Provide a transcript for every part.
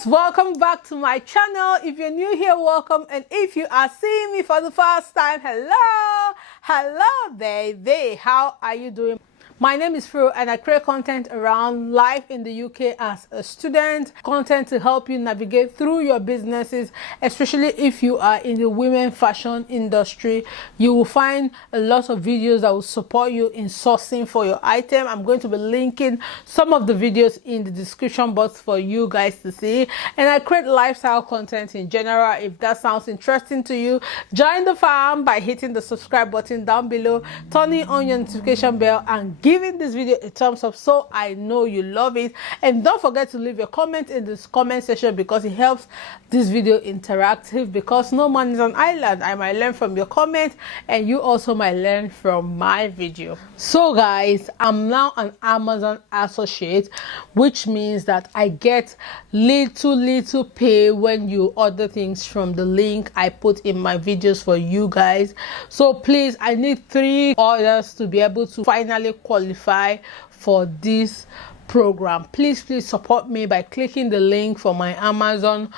Guys, welcome back to my channel. If you're new here, welcome, and if you are seeing me for the first time, hello baby, how are you doing? My name is Furo and I create content around life in the UK as a student, content to help you navigate through your businesses, especially if you are in the women fashion industry. You will find a lot of videos that will support you in sourcing for your item. I'm going to be linking some of the videos in the description box for you guys to see. And I create lifestyle content in general. If that sounds interesting to you, join the fam by hitting the subscribe button down below, turning on your notification bell, and giving this video a thumbs up so I know you love it. And don't forget to leave your comment in this comment section because it helps this video interactive, because no man is an island. I might learn from your comment and you also might learn from my video. So guys, I'm now an Amazon associate, which means that I get little pay when you order things from the link I put in my videos for you guys. So please, I need 3 orders to be able to finally qualify for this program. Please support me by clicking the link for my Amazon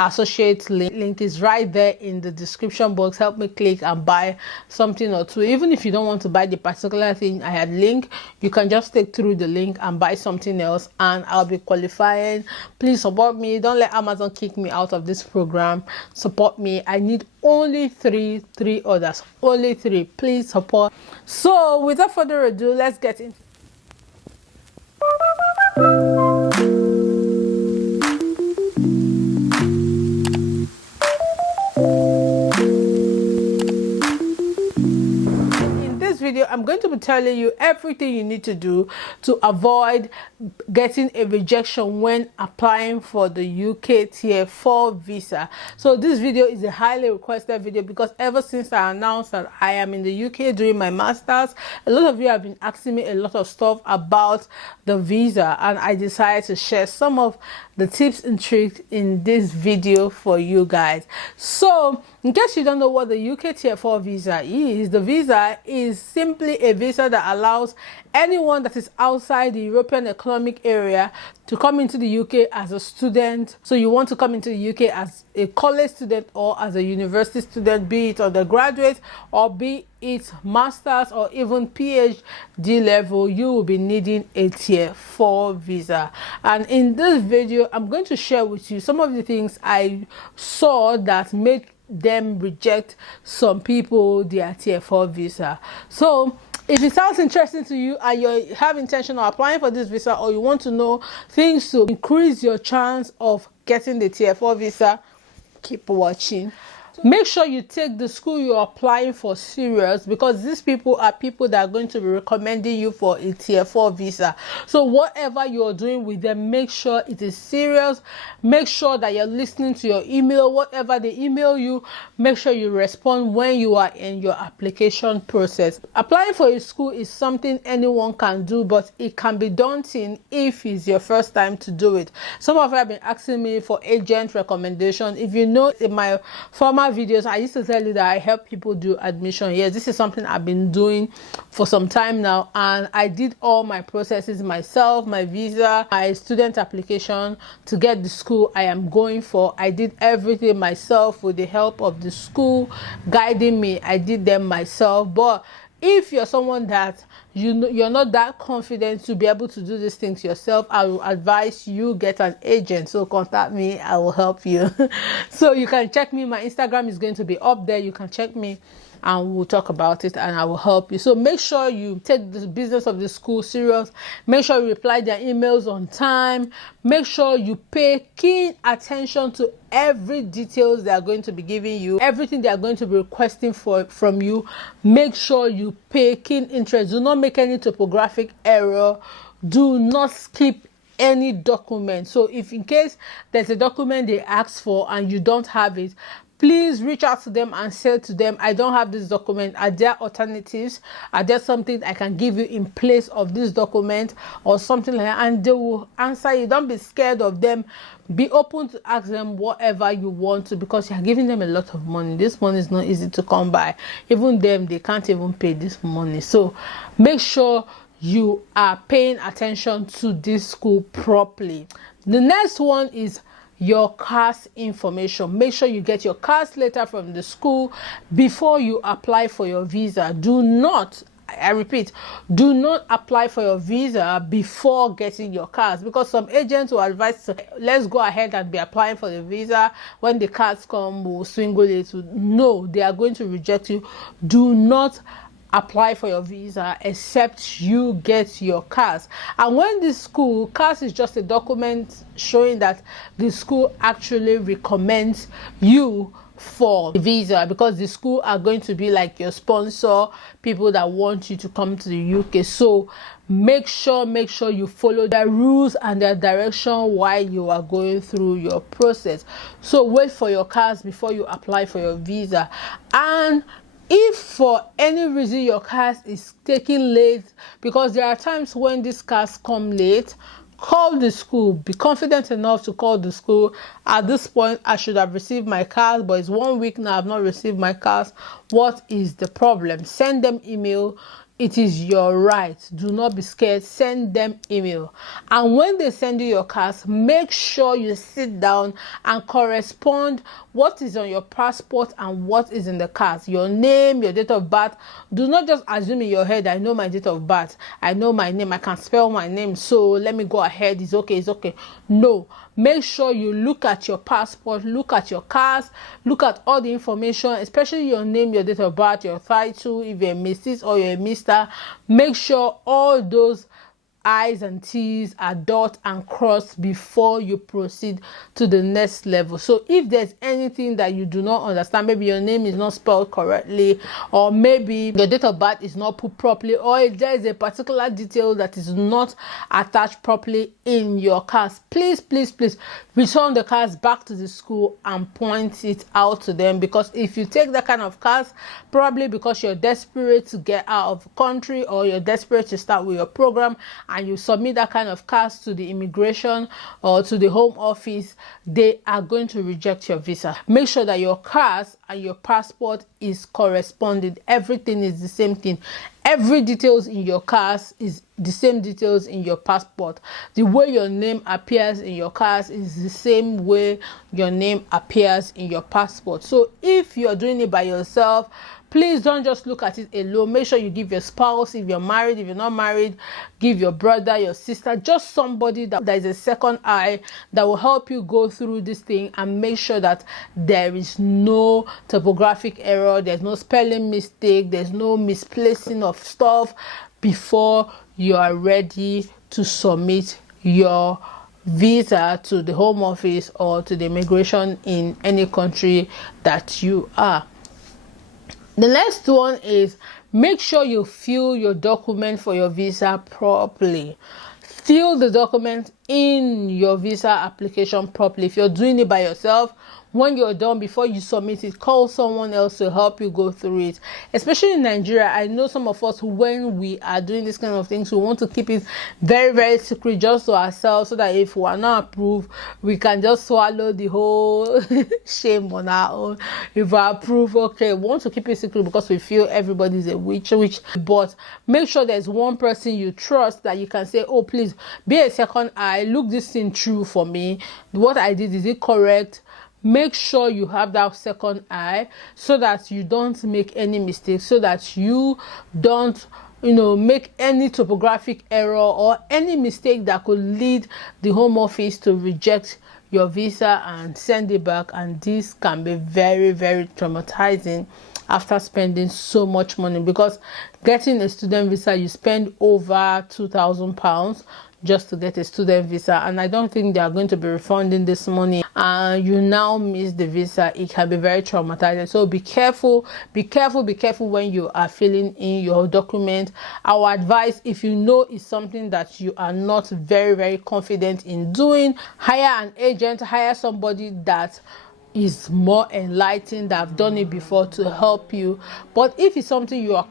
associate link is right there in the description box. Help me click and buy something or two. Even if you don't want to buy the particular thing I had linked, you can just take through the link and buy something else and I'll be qualifying. Please support me. Don't let Amazon kick me out of this program. Support me. I need only three orders, only 3. Please support. So without further ado, let's get in. I'm going to be telling you everything you need to do to avoid getting a rejection when applying for the UK Tier 4 visa. So this video is a highly requested video because ever since I announced that I am in the UK doing my masters, a lot of you have been asking me a lot of stuff about the visa, and I decided to share some of the tips and tricks in this video for you guys. So in case you don't know what the UK Tier 4 visa is, the visa is simply a visa that allows anyone that is outside the European Economic Area to come into the UK as a student. So you want to come into the UK as a college student or as a university student, be it undergraduate or be it masters or even PhD level, you will be needing a Tier 4 visa. And in this video, I'm going to share with you some of the things I saw that made them reject some people their Tier 4 visa. So if it sounds interesting to you and you have intention of applying for this visa, or you want to know things to increase your chance of getting the Tier 4 visa, keep watching. Make sure you take the school you're applying for serious, because these people are people that are going to be recommending you for a Tier 4 visa. So whatever you're doing with them, make sure it is serious. Make sure that you're listening to your email. Whatever they email you, make sure you respond when you are in your application process. Applying for a school is something anyone can do, but it can be daunting if it's your first time to do it. Some of you have been asking me for agent recommendation. If you know, in my former videos I used to tell you that I help people do admission. Yes, this is something I've been doing for some time now, and I did all my processes myself, my visa, my student application to get the school I am going for. I did everything myself with the help of the school guiding me. I did them myself. But if you're someone that you're not that confident to be able to do these things yourself, I will advise you get an agent. So contact me, I will help you. So you can check me. My Instagram is going to be up there. You can check me and we'll talk about it and I will help you. So make sure you take the business of the school serious. Make sure you reply their emails on time. Make sure you pay keen attention to every details they are going to be giving you, everything they are going to be requesting from you. Make sure you pay keen interest. Do not make any topographic error. Do not skip any document. So if in case there's a document they ask for and you don't have it, please reach out to them and say to them, I don't have this document. Are there alternatives? Are there something I can give you in place of this document or something like that? And they will answer you. Don't be scared of them. Be open to ask them whatever you want to, because you're giving them a lot of money. This money is not easy to come by. Even them, they can't even pay this money. So make sure you are paying attention to this school properly. The next one is your CAS information. Make sure you get your CAS letter from the school before you apply for your visa. Do not, I repeat, do not apply for your visa before getting your CAS, because some agents will advise, let's go ahead and be applying for the visa. When the CAS come, we'll swingle it. No, they are going to reject you. Do not apply for your visa except you get your CAS. And when the school, CAS is just a document showing that the school actually recommends you for the visa, because the school are going to be like your sponsor, people that want you to come to the UK. So make sure you follow their rules and their direction while you are going through your process. So wait for your CAS before you apply for your visa. And if for any reason your CAS is taking late, because there are times when this CAS come late, call the school. Be confident enough to call the school. At this point, I should have received my CAS, but it's 1 week now, I've not received my CAS. What is the problem? Send them email. It is your right. Do not be scared. Send them email. And when they send you your CAS, make sure you sit down and correspond what is on your passport and what is in the CAS. Your name, your date of birth. Do not just assume in your head, I know my date of birth, I know my name, I can spell my name, so let me go ahead. It's okay. No. Make sure you look at your passport, look at your CAS, look at all the information, especially your name, your date of birth, your title, if you're a Mrs. or you're a Mr. Make sure all those I's and T's are dotted and crossed before you proceed to the next level. So if there's anything that you do not understand, maybe your name is not spelled correctly, or maybe your date of birth is not put properly, or if there is a particular detail that is not attached properly in your CAS, please return the CAS back to the school and point it out to them. Because if you take that kind of CAS, probably because you're desperate to get out of the country, or you're desperate to start with your program, and you submit that kind of CAS to the immigration or to the home office, they are going to reject your visa. Make sure that your CAS and your passport is corresponding. Everything is the same thing. Every details in your CAS is the same details in your passport. The way your name appears in your CAS is the same way your name appears in your passport. So if you're doing it by yourself, please don't just look at it alone. Make sure you give your spouse, if you're married. If you're not married, give your brother, your sister, just somebody that is a second eye that will help you go through this thing and make sure that there is no typographic error, there's no spelling mistake, there's no misplacing of stuff before you are ready to submit your visa to the home office or to the immigration in any country that you are. The next one is make sure you fill your document for your visa properly. Fill the document in your visa application properly. If you're doing it by yourself, when you're done, before you submit it, call someone else to help you go through it. Especially in Nigeria, I know some of us, when we are doing this kind of things, we want to keep it very secret just to ourselves, so that if we are not approved, we can just swallow the whole shame on our own. If we are approved, okay, we want to keep it secret because we feel everybody's a witch. But make sure there's one person you trust that you can say, oh, please be a second eye, look this thing through for me. What I did, is it correct? Make sure you have that second eye so that you don't make any mistakes, so that you don't make any typographic error or any mistake that could lead the home office to reject your visa and send it back. And this can be very traumatizing after spending so much money, because getting a student visa, you spend over £2,000 just to get a student visa, and I don't think they are going to be refunding this money, and you now miss the visa. It can be very traumatizing. So be careful when you are filling in your document. Our advice, if you know it's something that you are not very confident in doing, hire an agent, hire somebody that is more enlightened, that have done it before, to help you. But if it's something you are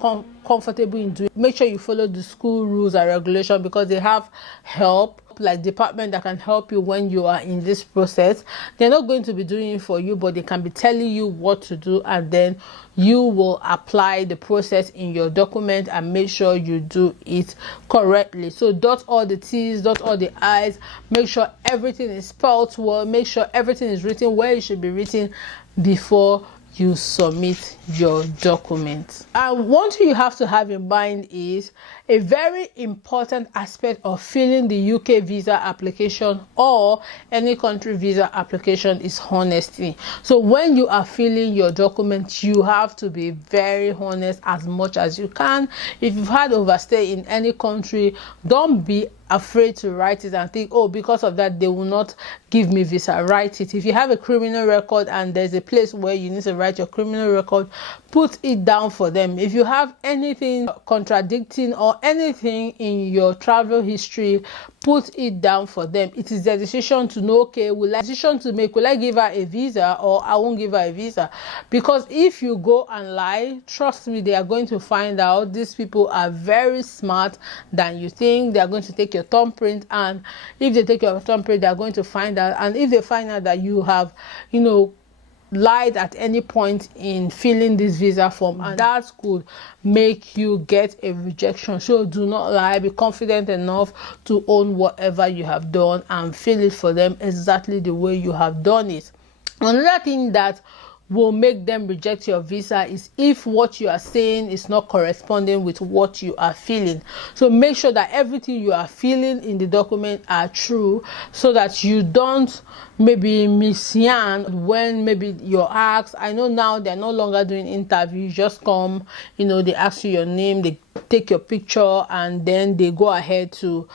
comfortable in doing, make sure you follow the school rules and regulation, because they have help help, like department that can help you when you are in this process. They're not going to be doing it for you, but they can be telling you what to do, and then you will apply the process in your document and make sure you do it correctly. So dot all the T's, dot all the I's, make sure everything is spelled well, make sure everything is written where it should be written before you submit your document. And one thing you have to have in mind is a very important aspect of filling the UK visa application or any country visa application is honesty. So when you are filling your documents, you have to be very honest as much as you can. If you've had overstay in any country, don't be afraid to write it and think, oh, because of that they will not give me visa. Write it. If you have a criminal record and there's a place where you need to write your criminal record, put it down for them. If you have anything contradicting or anything in your travel history, put it down for them. It is their decision to know, okay, will I decision to make, will I give her a visa or I won't give her a visa? Because if you go and lie, trust me, they are going to find out. These people are very smart than you think. They are going to take your thumbprint, and if they take your thumbprint, they are going to find out. And if they find out that you have, lied at any point in filling this visa form, and that could make you get a rejection. So do not lie. Be confident enough to own whatever you have done and fill it for them exactly the way you have done it. Another thing that will make them reject your visa is if what you are saying is not corresponding with what you are feeling. So make sure that everything you are feeling in the document are true, so that you don't maybe misyan when maybe you're asked. I know now they're no longer doing interviews. Just come, they ask you your name, they take your picture, and then they go ahead to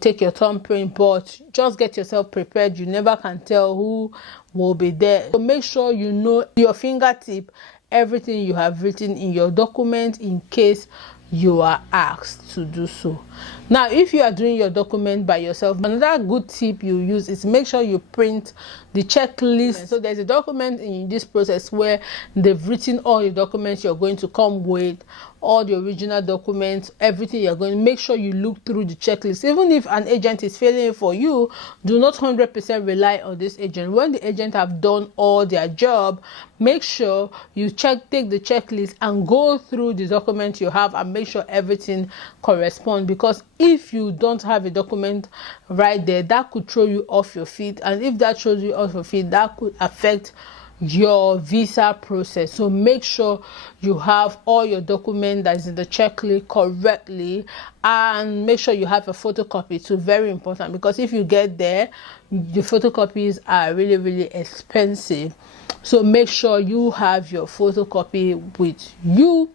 take your thumbprint. But just get yourself prepared. You never can tell who will be there. So make sure you know your fingertip everything you have written in your document in case you are asked to do so. Now, if you are doing your document by yourself, another good tip you use is make sure you print the checklist. So there's a document in this process where they've written all the documents you're going to come with, all the original documents, everything you're going to make sure you look through the checklist. Even if an agent is filling for you, do not 100% rely on this agent. When the agent have done all their job, make sure you take the checklist and go through the document you have and make sure everything corresponds. Because if you don't have a document right there, that could throw you off your feet, and if that throws you off your feet, that could affect your visa process. So make sure you have all your document that is in the checklist correctly, and make sure you have a photocopy too. Very important, because if you get there, the photocopies are really, really expensive. So make sure you have your photocopy with you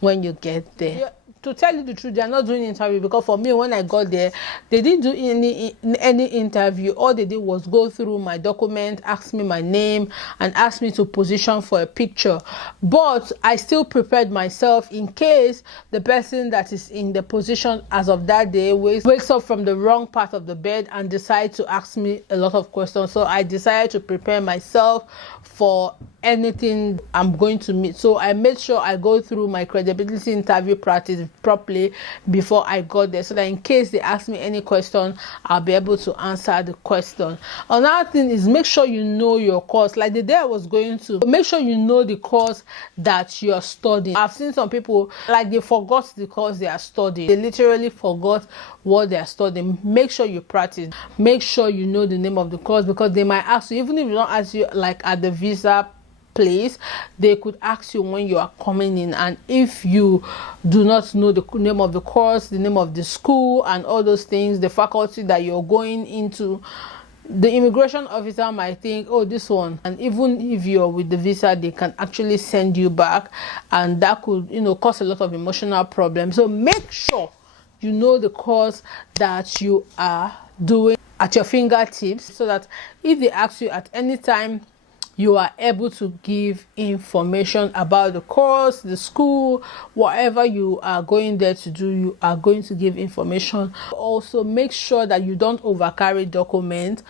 when you get there. Yeah. To tell you the truth, they are not doing interview, because for me, when I got there, they didn't do any interview. All they did was go through my document, ask me my name, and ask me to position for a picture. But I still prepared myself in case the person that is in the position as of that day wakes up from the wrong part of the bed and decides to ask me a lot of questions. So I decided to prepare myself for anything I'm going to meet. So I made sure I go through my credibility interview practice properly before I got there, so that in case they ask me any question, I'll be able to answer the question. Another thing is make sure you know your course. Like the day I was going to, make sure you know the course that you're studying. I've seen some people, like, they forgot the course they are studying. They literally forgot what they are studying. Make sure you practice. Make sure you know the name of the course, because they might ask you, even if they don't ask you like at the visa place, they could ask you when you are coming in. And if you do not know the name of the course, the name of the school, and all those things, the faculty that you're going into, the immigration officer might think, oh, this one. And even if you're with the visa, they can actually send you back, and that could cause a lot of emotional problems. So make sure you know the course that you are doing at your fingertips, so that if they ask you at any time, you are able to give information about the course, the school, whatever you are going there to do, you are going to give information. Also, make sure that you don't overcarry document.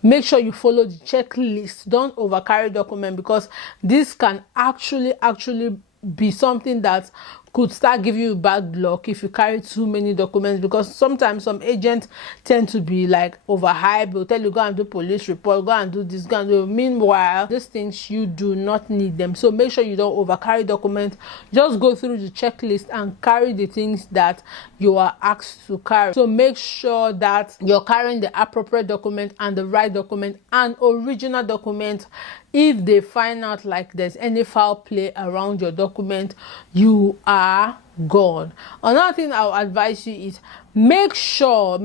Make sure you follow the checklist. Don't overcarry document, because this can actually be something that could start giving you bad luck if you carry too many documents, because sometimes some agents tend to be like overhyped. They'll tell you go and do police report, go and do this, go and do. Meanwhile, these things, you do not need them. So make sure you don't overcarry documents. Just go through the checklist and carry the things that you are asked to carry. So make sure that you're carrying the appropriate document and the right document and original document. If they find out like there's any foul play around your document, you are gone. Another thing I'll advise you is make sure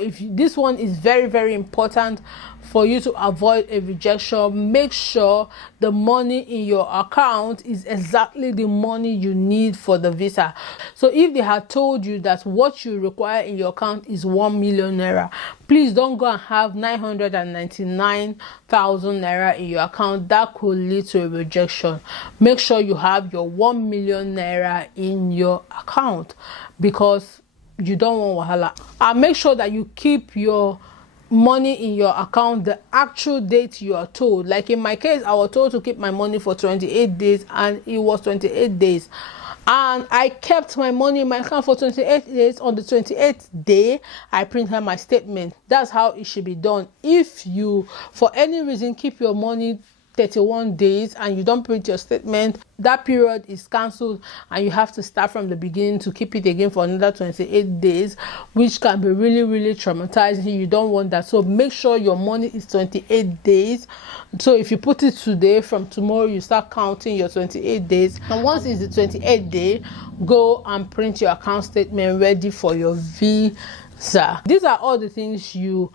if this one is very, very important for you to avoid a rejection. Make sure the money in your account is exactly the money you need for the visa. So if they had told you that what you require in your account is 1 million naira, please don't go and have 999,000 naira in your account. That could lead to a rejection. Make sure you have your 1 million naira in your account, because you don't want wahala. And make sure that you keep your money in your account the actual date you are told. Like in my case, I was told to keep my money for 28 days, and it was 28 days, and I kept my money in my account for 28 days. On the 28th day, I printed my statement. That's how it should be done. If you for any reason keep your money 31 days and you don't print your statement, that period is cancelled, and you have to start from the beginning to keep it again for another 28 days, which can be really, really traumatizing. You don't want that. So make sure your money is 28 days. So if you put it today, from tomorrow you start counting your 28 days, and once it's the 28th day, go and print your account statement ready for your visa. These are all the things you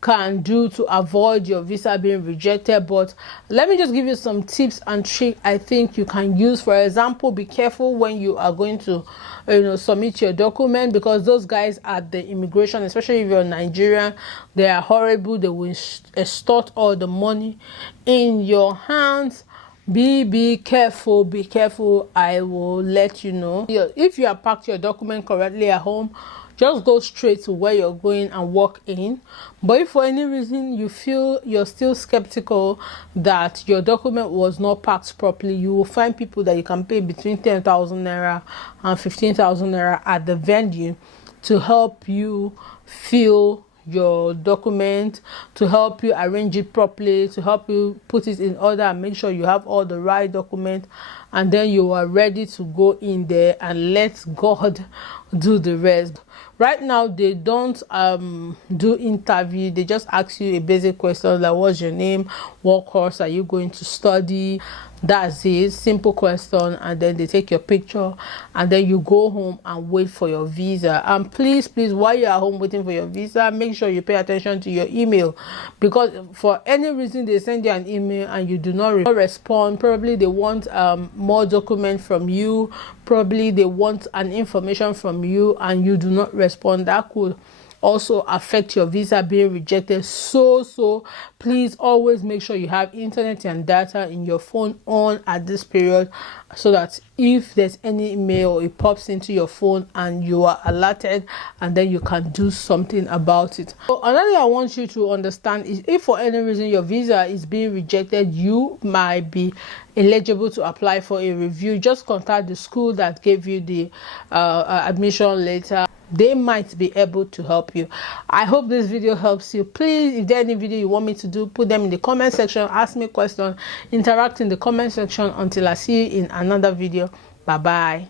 can do to avoid your visa being rejected. But let me just give you some tips and tricks I think you can use. For example, be careful when you are going to submit your document, because those guys at the immigration, especially if you're Nigerian, they are horrible. They will extort all the money in your hands. Be careful. I will let you know. If you have packed your document correctly at home, just go straight to where you're going and walk in. But if for any reason you feel you're still skeptical that your document was not packed properly, you will find people that you can pay between 10,000 naira and 15,000 naira at the venue to help you fill your document, to help you arrange it properly, to help you put it in order and make sure you have all the right documents, and then you are ready to go in there and let God do the rest. Right now they don't do interview. They just ask you a basic question like, what's your name, what course are you going to study? That's it, simple question, and then they take your picture, and then you go home and wait for your visa. And please, while you're at home waiting for your visa, make sure you pay attention to your email, because for any reason they send you an email and you do not respond. Probably they want more document from you, probably they want an information from you, and you do not respond. That could also affect your visa being rejected. So please always make sure you have internet and data in your phone on at this period, so that if there's any email, it pops into your phone and you are alerted, and then you can do something about it. So another thing I want you to understand is, if for any reason your visa is being rejected, you might be eligible to apply for a review. Just contact the school that gave you the admission letter. They might be able to help you. I hope this video helps you. Please, if there's any video you want me to do, put them in the comment section, ask me questions, interact in the comment section. Until I see you in another video. Bye bye.